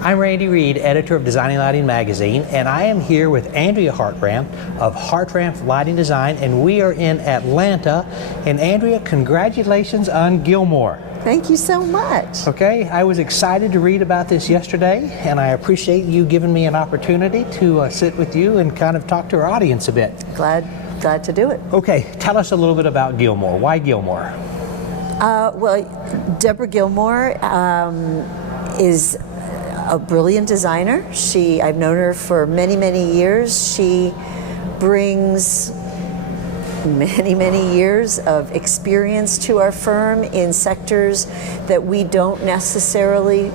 I'm Reid, editor of Designing Lighting magazine, and I am here with Andrea Hartranft of Hartranft Lighting Design, and we are in Atlanta. And Andrea, congratulations on Gilmore. Thank you so much. Okay, I was excited to read about this yesterday, and I appreciate you giving me an opportunity to sit with you and kind of talk to our audience a bit. Glad to do it. Okay, tell us a little bit about Gilmore. Why Gilmore? Well, Deborah Gilmore is a brilliant designer. I've known her for many, many years. She brings many, many years of experience to our firm in sectors that we don't necessarily,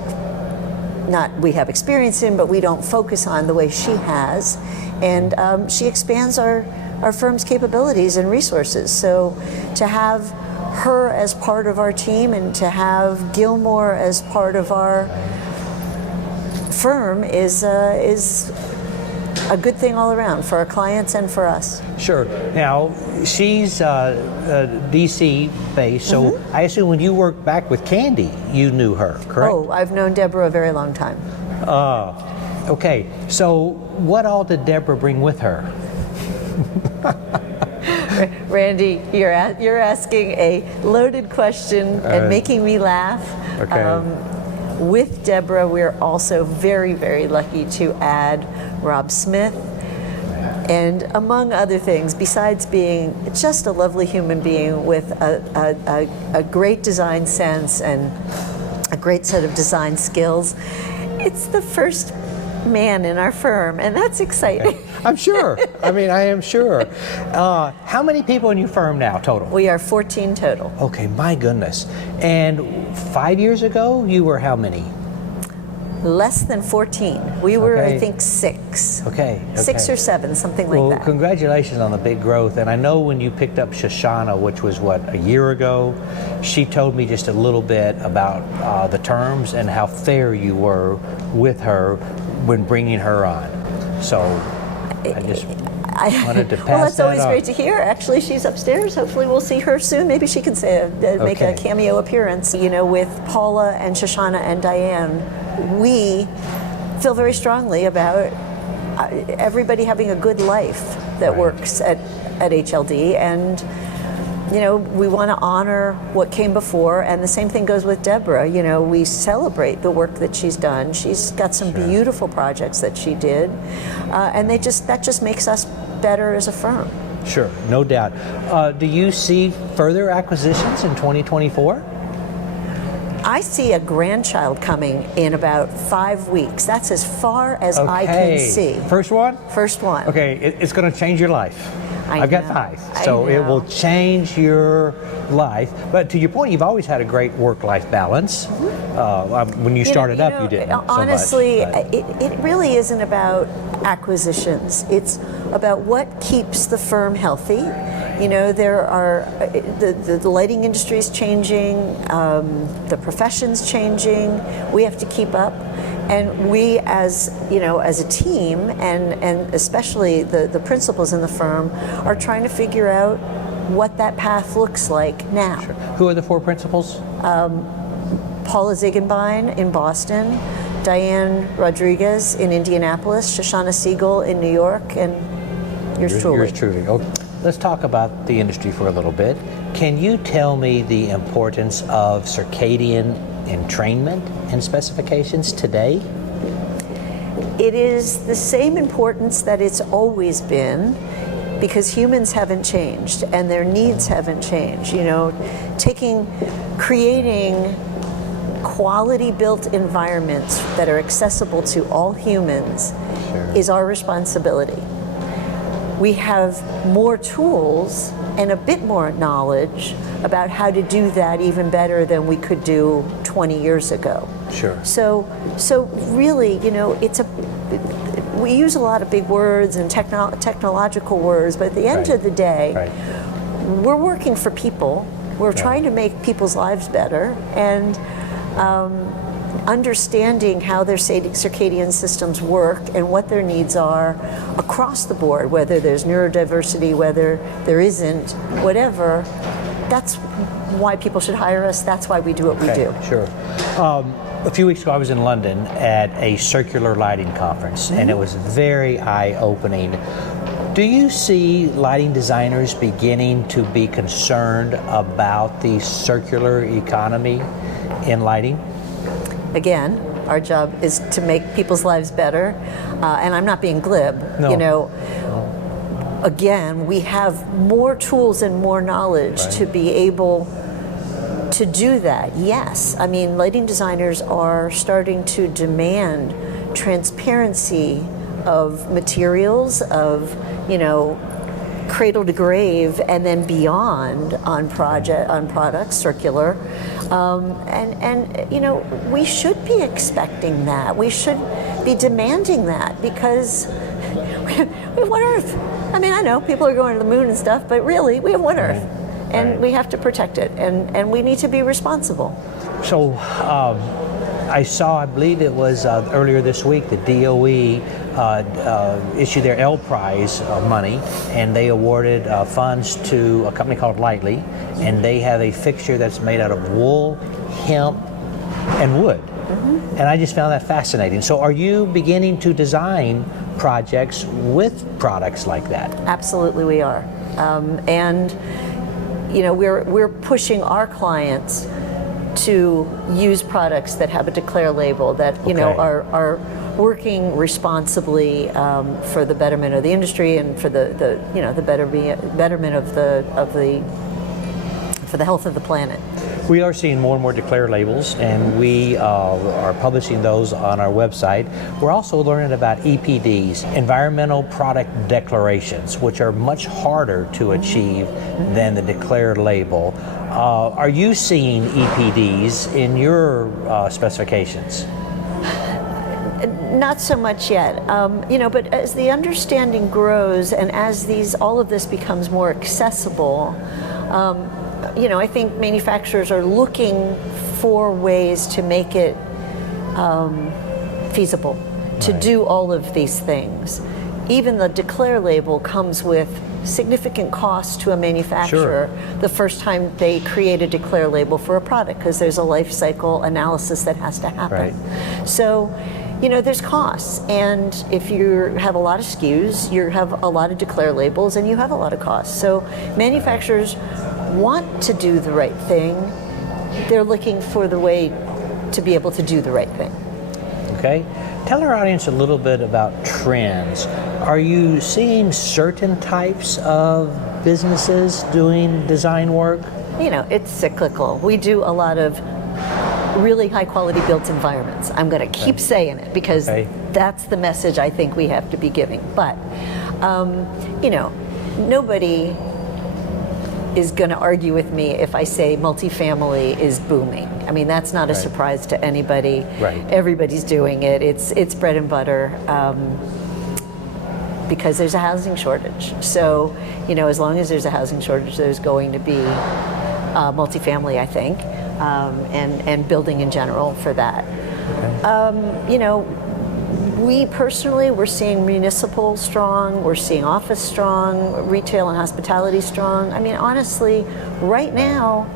we have experience in, but we don't focus on the way she has. And she expands our firm's capabilities and resources. So to have her as part of our team and to have Gilmore as part of our firm is a good thing all around for our clients and for us. Sure. Now, she's DC based, so I assume when you worked back with Candy, you knew her, correct? Oh, I've known Deborah a very long time. Okay. So what all did Deborah bring with her? Randy, you're asking a loaded question and making me laugh. Okay. With Deborah, we're also very, very lucky to add Rob Smith. And among other things, besides being just a lovely human being with a great design sense and a great set of design skills, it's the first man in our firm, and that's exciting. I'm sure. I am sure. How many people in your firm now total? We are 14 total. Okay, my goodness. And 5 years ago, you were how many? Less than 14. We were, I think, 6. Okay. 6 or 7, something like that. Well, congratulations on the big growth. And I know when you picked up Shoshanna, which was, a year ago, she told me just a little bit about the terms and how fair you were with her when bringing her on. So I just wanted to pass well, that's that always on. Great to hear. Actually, she's upstairs. Hopefully we'll see her soon. Maybe she can make a cameo appearance. You know, with Paula and Shoshanna and Diane, we feel very strongly about everybody having a good life that works at HLD, and you know, we want to honor what came before, and the same thing goes with Deborah. You know, we celebrate the work that she's done. She's got some beautiful projects that she did, and that just makes us better as a firm. Sure, no doubt. Do you see further acquisitions in 2024? I see a grandchild coming in about 5 weeks. That's as far as I can see. First one? First one. Okay, it's going to change your life. I've got 5, so it will change your life. But to your point, you've always had a great work-life balance. When you started up, you didn't. Honestly, so much, it really isn't about acquisitions. It's about what keeps the firm healthy. You know, there are the lighting industry is changing, the profession's changing. We have to keep up. And we, as a team, and especially the principals in the firm, are trying to figure out what that path looks like now. Sure. Who are the 4 principals? Paula Ziegenbein in Boston, Diane Rodriguez in Indianapolis, Shoshanna Segal in New York, and yours truly. Yours truly. Okay. Let's talk about the industry for a little bit. Can you tell me the importance of circadian entrainment and specifications today? It is the same importance that it's always been, because humans haven't changed and their needs haven't changed. You know, creating quality built environments that are accessible to all humans is our responsibility. We have more tools and a bit more knowledge about how to do that even better than we could do 20 years ago. Sure. So really, you know, we use a lot of big words and technological words, but at the end of the day, we're working for people. We're trying to make people's lives better, and understanding how their circadian systems work and what their needs are across the board, whether there's neurodiversity, whether there isn't, whatever, that's why people should hire us. That's why we do what we do. Sure. A few weeks ago, I was in London at a circular lighting conference, and it was very eye-opening. Do you see lighting designers beginning to be concerned about the circular economy in lighting? Again, our job is to make people's lives better, and I'm not being glib. No. You know, again, we have more tools and more knowledge to be able to do that. Yes, I mean, lighting designers are starting to demand transparency of materials, of, you know, cradle to grave and then beyond on products, circular. And you know, we should be expecting that. We should be demanding that, because we have one Earth. I mean, I know people are going to the moon and stuff, but really, we have one Earth. And we have to protect it, and we need to be responsible. So I saw, I believe it was earlier this week, the DOE issued their L Prize money, and they awarded funds to a company called Lightly, and they have a fixture that's made out of wool, hemp, and wood. And I just found that fascinating. So are you beginning to design projects with products like that? Absolutely, we are. And you know, we're pushing our clients to use products that have a declare label, that you know are working responsibly for the betterment of the industry and for the you know, the betterment of for the health of the planet. We are seeing more and more declare labels, and we are publishing those on our website. We're also learning about EPDs, environmental product declarations, which are much harder to achieve than the declared label. Are you seeing EPDs in your specifications? Not so much yet, you know, but as the understanding grows and as all of this becomes more accessible, you know, I think manufacturers are looking for ways to make it feasible to do all of these things. Even the declare label comes with significant cost to a manufacturer the first time they create a declare label for a product, because there's a life cycle analysis that has to happen. So, you know, there's costs, and if you have a lot of SKUs, you have a lot of declare labels, and you have a lot of costs. So manufacturers want to do the right thing. They're looking for the way to be able to do the right thing. Okay. Tell our audience a little bit about trends. Are you seeing certain types of businesses doing design work? You know, it's cyclical. We do a lot of really high quality built environments. I'm going to keep saying it, because that's the message I think we have to be giving. But, you know, nobody is going to argue with me if I say multifamily is booming. I mean, that's not a surprise to anybody. Everybody's doing it. It's bread and butter, because there's a housing shortage. So, you know, as long as there's a housing shortage, there's going to be multifamily, I think, and building in general for that. You know, we personally, we're seeing municipal strong, we're seeing office strong, retail and hospitality strong. I mean, honestly, right now,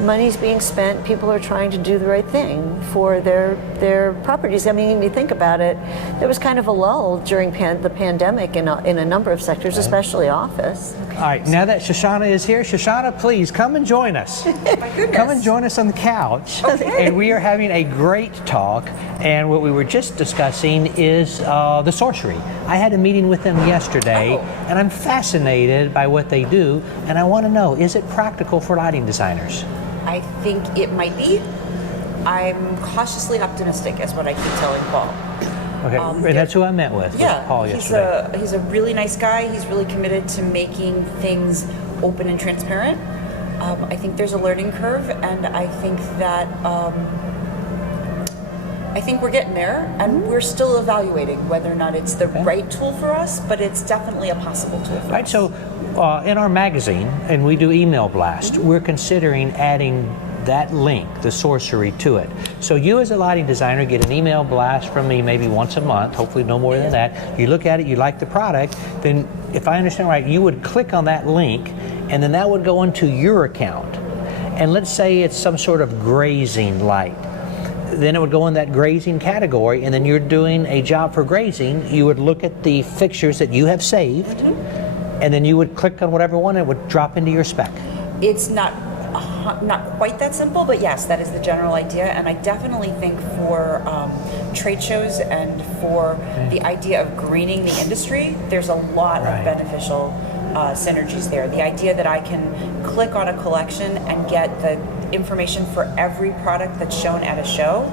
money's being spent, people are trying to do the right thing for their properties. I mean, when you think about it, there was kind of a lull during the pandemic in a number of sectors, especially office. All right, now that Shoshanna is here, Shoshanna, please come and join us. Come and join us on the couch. And we are having a great talk, and what we were just discussing is the sorcery. I had a meeting with them yesterday, and I'm fascinated by what they do, and I want to know, is it practical for lighting designers? I think it might be. I'm cautiously optimistic, is what I keep telling Paul. Okay, and that's who I met with Paul yesterday. He's a really nice guy. He's really committed to making things open and transparent. I think there's a learning curve, and I think that I think we're getting there, and we're still evaluating whether or not it's the right tool for us, but it's definitely a possible tool for us. So in our magazine, and we do email blast, we're considering adding that link, the sorcery, to it. So you as a lighting designer get an email blast from me maybe once a month, hopefully no more than that. You look at it, you like the product, then if I understand right, you would click on that link, and then that would go into your account. And let's say it's some sort of grazing light. then it would go in that grazing category, and then you're doing a job for grazing, you would look at the fixtures that you have saved, and then you would click on whatever one, and it would drop into your spec. It's not quite that simple, but yes, that is the general idea. And I definitely think for trade shows and for the idea of greening the industry, there's a lot of beneficial synergies there. The idea that I can click on a collection and get the information for every product that's shown at a show,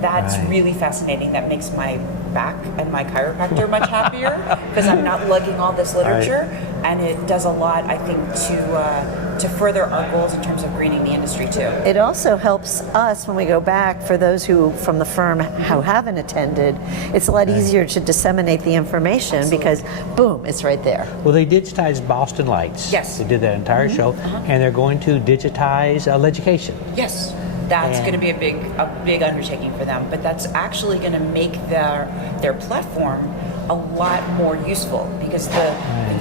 that's really fascinating. That makes my back and my chiropractor much happier because I'm not lugging all this literature, and it does a lot, I think, to further our goals in terms of greening the industry too. It also helps us when we go back, for those who from the firm who haven't attended, it's a lot easier to disseminate the information because boom, it's right there. Well, they digitized Boston Lights. Yes. They did that entire show, and they're going to digitize Leducation. Yes. That's going to be a big undertaking for them, but that's actually going to make their platform a lot more useful because the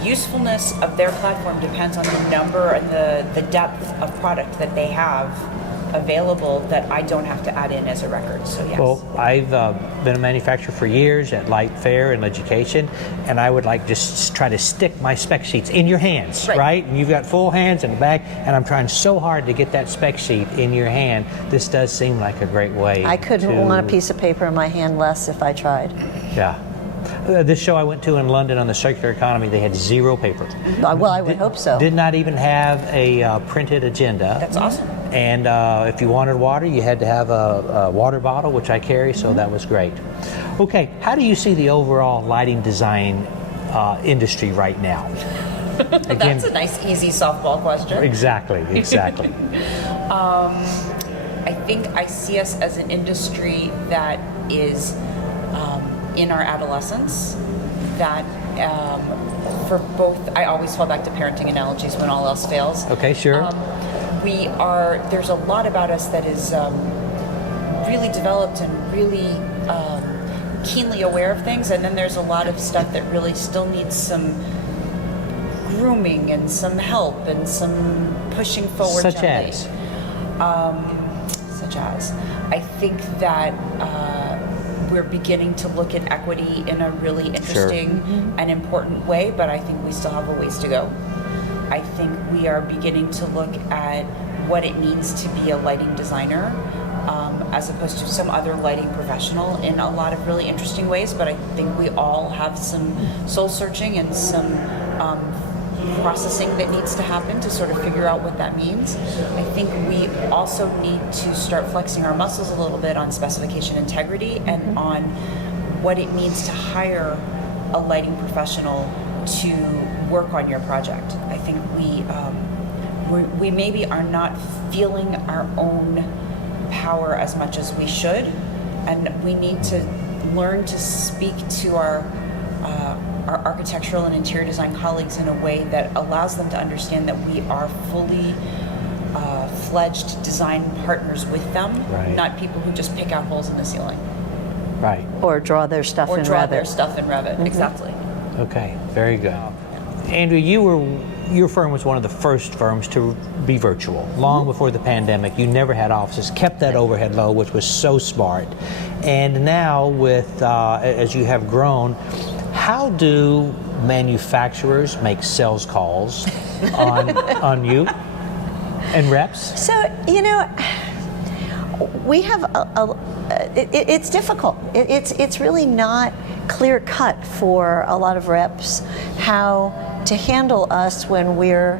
usefulness of their platform depends on the number and the depth of product that they have available that I don't have to add in as a record. So yes. Well, I've been a manufacturer for years at Light Fair and Education, and I would like just try to stick my spec sheets in your hands, right? And you've got full hands in the bag, and I'm trying so hard to get that spec sheet in your hand. This does seem like a great way. I couldn't want a piece of paper in my hand less if I tried. Yeah. This show I went to in London on the circular economy, they had zero paper. Well, I would hope so. Did not even have a printed agenda. That's awesome. And if you wanted water, you had to have a water bottle, which I carry, so that was great. Okay, how do you see the overall lighting design industry right now? Again, That's a nice, easy softball question. Exactly. I think I see us as an industry that is in our adolescence, that for both, I always fall back to parenting analogies when all else fails. Okay, sure. There's a lot about us that is really developed and really keenly aware of things, and then there's a lot of stuff that really still needs some grooming and some help and some pushing forward Such gently. as? I think that we're beginning to look at equity in a really interesting and important way, but I think we still have a ways to go. I think we are beginning to look at what it means to be a lighting designer as opposed to some other lighting professional in a lot of really interesting ways, but I think we all have some soul searching and some processing that needs to happen to sort of figure out what that means. I think we also need to start flexing our muscles a little bit on specification integrity and on what it means to hire a lighting professional to work on your project. I think we maybe are not feeling our own power as much as we should, and we need to learn to speak to our architectural and interior design colleagues in a way that allows them to understand that we are fully fledged design partners with them, not people who just pick out holes in the ceiling. Right. Or draw their stuff in Revit. Exactly. Okay, very good. Andrea, your firm was one of the first firms to be virtual. Long before the pandemic, you never had offices, kept that overhead low, which was so smart. And now with, as you have grown, how do manufacturers make sales calls on you and reps? So, we have it's difficult. It's really not clear cut for a lot of reps how to handle us when we're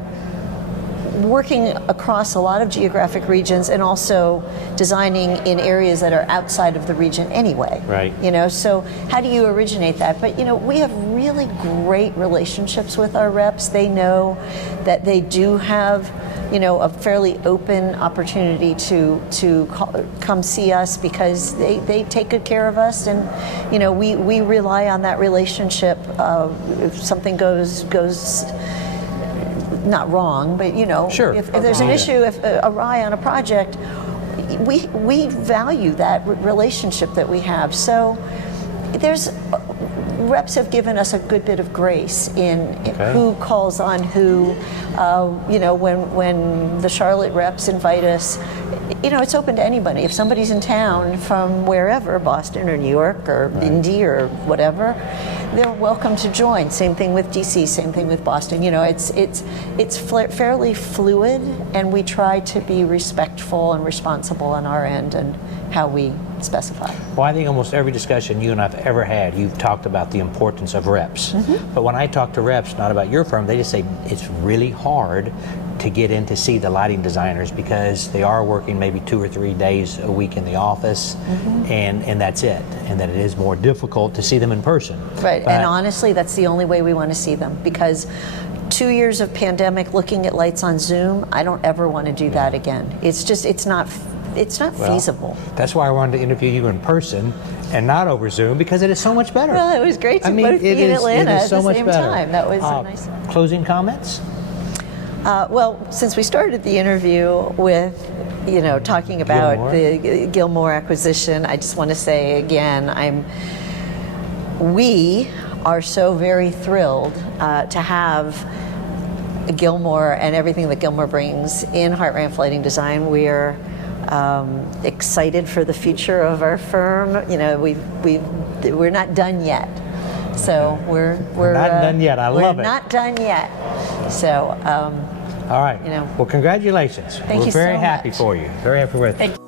working across a lot of geographic regions and also designing in areas that are outside of the region anyway. Right. So how do you originate that? But we have really great relationships with our reps. They know that they do have a fairly open opportunity to come see us because they take good care of us, and we rely on that relationship. If something goes not wrong, but sure. if there's an issue, if awry on a project, we value that relationship that we have. So reps have given us a good bit of grace in who calls on who. When the Charlotte reps invite us, you know, it's open to anybody. If somebody's in town from wherever, Boston or New York or Indy or whatever, they're welcome to join. Same thing with DC, same thing with Boston. You know, it's fairly fluid, and we try to be respectful and responsible on our end and how we specify. Well, I think almost every discussion you and I've ever had, you've talked about the importance of reps. But when I talk to reps, not about your firm, they just say it's really hard to get in to see the lighting designers because they are working maybe 2 or 3 days a week in the office, and that's it. And that it is more difficult to see them in person. Right, But and honestly, that's the only way we want to see them, because 2 years of pandemic looking at lights on Zoom, I don't ever want to do that again. It's just, it's not feasible. That's why I wanted to interview you in person and not over Zoom, because it is so much better. Well, it was great to both be in Atlanta it is at so the much same better. time. That was nice. Closing comments? Well, since we started the interview with, you know, talking about Gilmore. the Gilmore acquisition, I just want to say again, we are so very thrilled to have Gilmore and everything that Gilmore brings in Hartranft Lighting Design. We're excited for the future of our firm. You know, we're not done yet. So we're not done yet. I love it. We're not done yet. So All right. You know. Well, congratulations. Thank We're you very so happy much. for you. Very happy with you. Thank